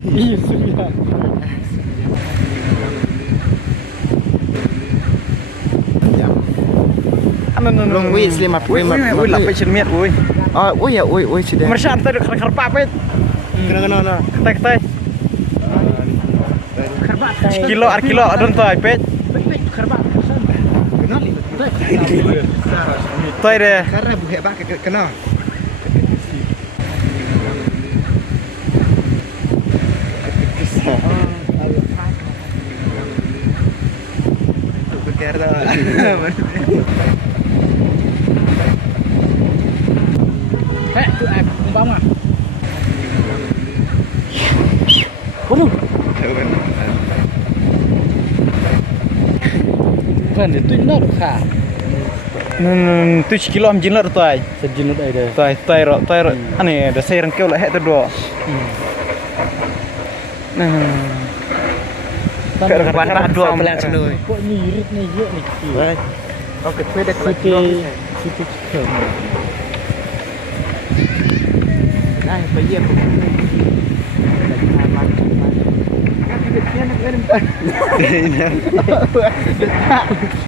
Iya sudah. Long wait selamat. Wih, lapis cermin, wih. Oh ya, sudah. Mersya antar kerpa apa itu? Kena. Ketek. Kilo, adon tuh, ipet. Toy deh. Karena bukan pakai kena. Tu ai umpama. Waduh. Kan itu benar kah? Tu kilo am jinler toy. Sejinler ai deh. Toy. Ane ada saya rengkeu lah het dua. Karena dua pelan senoi. Kok mirip nih je nih. Oke, beda Situ kecil. Nah, bayar.